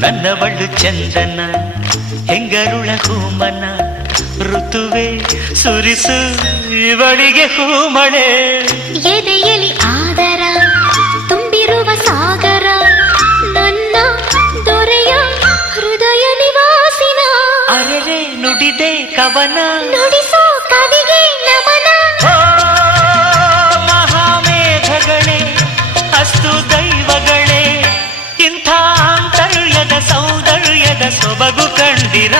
ನನ್ನವಳು ಚಂದನ ಹೆಂಗರುಳ ಹೂಮನ ಋತುವೆ ಸುರಿಸು ಇವಳಿಗೆ ಹೂಮಳೆ ಎದೆಯಲಿ ಆದರ ತುಂಬಿರುವ ಸಾಗರ ನನ್ನ ದೊರೆಯ ಹೃದಯ ನಿವಾಸಿನ ಅರೆರೆ ನುಡಿದೆ ಕವನ ನುಡಿಸೋ ಕವಿಗೆ ನಮನ ಮಹಾಮೇಘಗಳೇ ಅಸ್ತು ದೈವಗಳೇ ಇಂಥ ಆಂತರ್ಯದ ಸೌಂದರ್ಯದ ಸೊಬಗು ಕಂಡಿರ